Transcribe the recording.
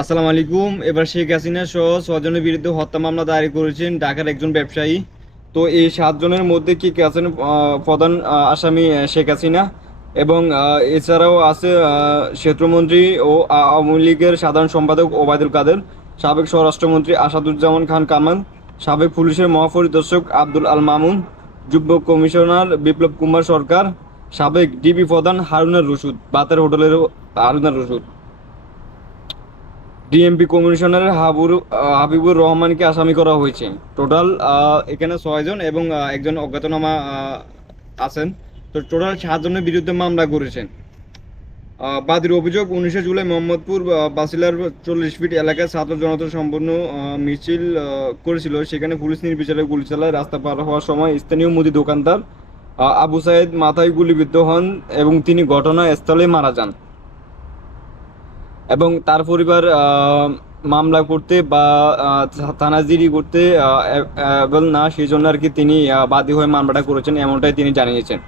আসসালামু আলাইকুম। এবার শেখ হাসিনা সহ ছজনের বিরুদ্ধে হত্যা মামলা দায়ের করেছেন ঢাকার একজন ব্যবসায়ী। তো এই সাতজনের মধ্যে কি কে আছেন? প্রধান আসামি শেখ হাসিনা এবং এছাড়াও আছে আহ, সেতুমন্ত্রী ও আওয়ামী লীগের সাধারণ সম্পাদক ওবায়দুল কাদের সাবেক স্বরাষ্ট্রমন্ত্রী আসাদুজ্জামান খান কামাল সাবেক পুলিশের মহাপরিদর্শক আব্দুল আল মামুন যুগ্ম কমিশনার বিপ্লব কুমার সরকার সাবেক ডিবি প্রধান হারুনার রশিদ বাতের হোটেলের হারুনার রশিদ। ডিএমপি কমিশনার হাবুর হাবিবুর রহমানকে আসামি করা হয়েছে। টোটাল এখানে ছয়জন এবং একজন অজ্ঞাতনামা আছেন। তো টোটাল সাতজনের বিরুদ্ধে মামলা করেছেন। বাদীর অভিযোগ উনিশে জুলাই মোহাম্মদপুর বাসিলার চল্লিশ ফিট এলাকায় ছাত্র জনতা আহ, মিছিল করেছিল। সেখানে পুলিশ নির্বিচারে গুলি চালায় রাস্তা পার হওয়ার সময় স্থানীয় মুদি দোকানদার আবু সাইদ মাথায় গুলিবিদ্ধ হন এবং তিনি ঘটনাস্থলে মারা যান। এবং তার পরিবার মামলা করতে বা থানাজিরি করতে না, সেই জন্য আর কি তিনি বাদী হয়ে মামলাটা করেছেন এমনটাই তিনি জানিয়েছেন।